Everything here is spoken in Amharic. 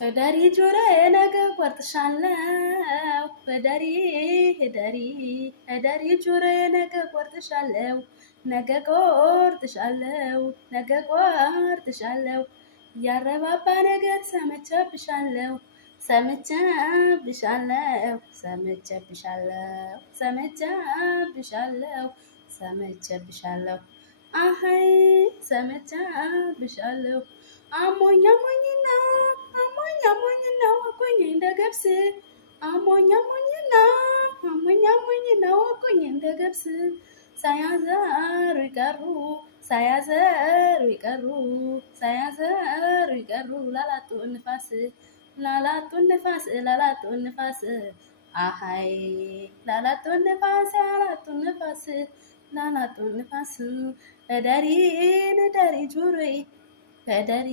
እደሪ ጆሮዬ ነገ ቆርጥሻለሁ እደሪ ጆሮዬ ነገ ቆርጥሻለሁ ነገ ቆርጥሻለሁ ያረባባ ነገር ሰምቼብሻለሁ አሃይ ሰምቼብሻለሁ አሞኝ አሞኝና ወጉኝ እንደ ገብስ አሞኝ አሞኝና ወጉኝ እንደ ገብስ ሳያዘሩ ይቀሩ ላላጡ ንፋስ አሃይ ላላጡ ንፋስ እደሪ ጆሮዬ እደሪ